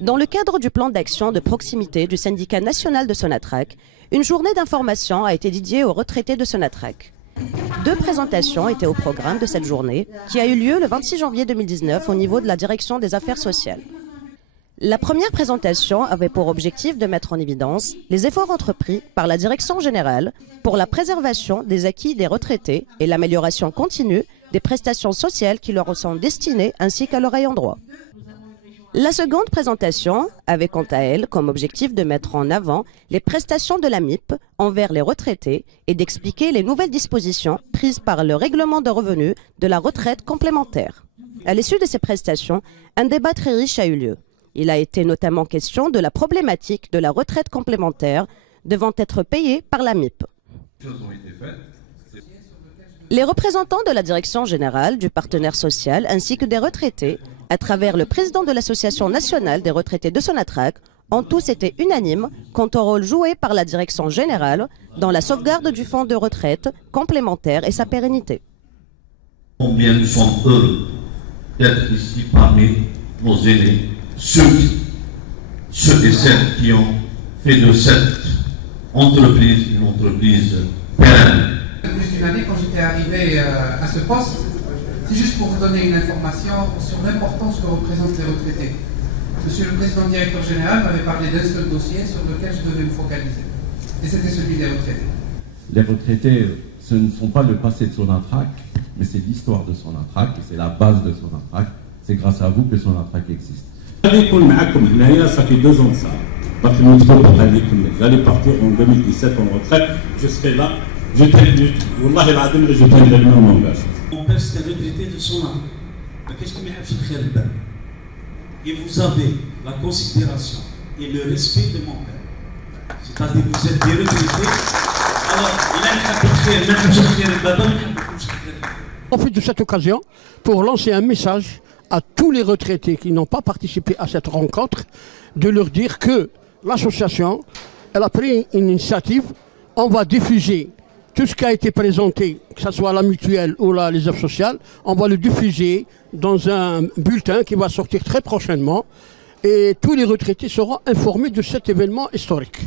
Dans le cadre du plan d'action de proximité du syndicat national de Sonatrach, une journée d'information a été dédiée aux retraités de Sonatrach. 2 présentations étaient au programme de cette journée, qui a eu lieu le 26 janvier 2019 au niveau de la direction des affaires sociales. La première présentation avait pour objectif de mettre en évidence les efforts entrepris par la direction générale pour la préservation des acquis des retraités et l'amélioration continue des prestations sociales qui leur sont destinées ainsi qu'à leur ayant droit. La seconde présentation avait quant à elle comme objectif de mettre en avant les prestations de la MIP envers les retraités et d'expliquer les nouvelles dispositions prises par le règlement de revenus de la retraite complémentaire. À l'issue de ces prestations, un débat très riche a eu lieu. Il a été notamment question de la problématique de la retraite complémentaire devant être payée par la MIP. Les représentants de la direction générale, du partenaire social ainsi que des retraités, à travers le président de l'Association nationale des retraités de Sonatrach, ont tous été unanimes quant au rôle joué par la direction générale dans la sauvegarde du fonds de retraite complémentaire et sa pérennité. Combien nous sommes heureux d'être ici parmi nos aînés, ceux et celles qui ont fait de cette entreprise une entreprise pérenne. Plus d'une année, quand j'étais arrivé à ce poste, c'est juste pour vous donner une information sur l'importance que représentent les retraités. Monsieur le président directeur général m'avait parlé d'un seul dossier sur lequel je devais me focaliser. Et c'était celui des retraités. Les retraités, ce ne sont pas le passé de Sonatrach, mais c'est l'histoire de Sonatrach, et c'est la base de Sonatrach. C'est grâce à vous que Sonatrach existe. Ça fait 2 ans de ça. J'allais partir en 2017 en retraite, je serai là, je tiendrai le même langage. Mon père c'était retraité de son âme. Et vous avez la considération et le respect de mon père. C'est-à-dire que vous êtes des retraités. Alors, on profite de cette occasion pour lancer un message à tous les retraités qui n'ont pas participé à cette rencontre, de leur dire que l'association, elle a pris une initiative. On va diffuser tout ce qui a été présenté, que ce soit la mutuelle ou les offres sociales, on va le diffuser dans un bulletin qui va sortir très prochainement et tous les retraités seront informés de cet événement historique.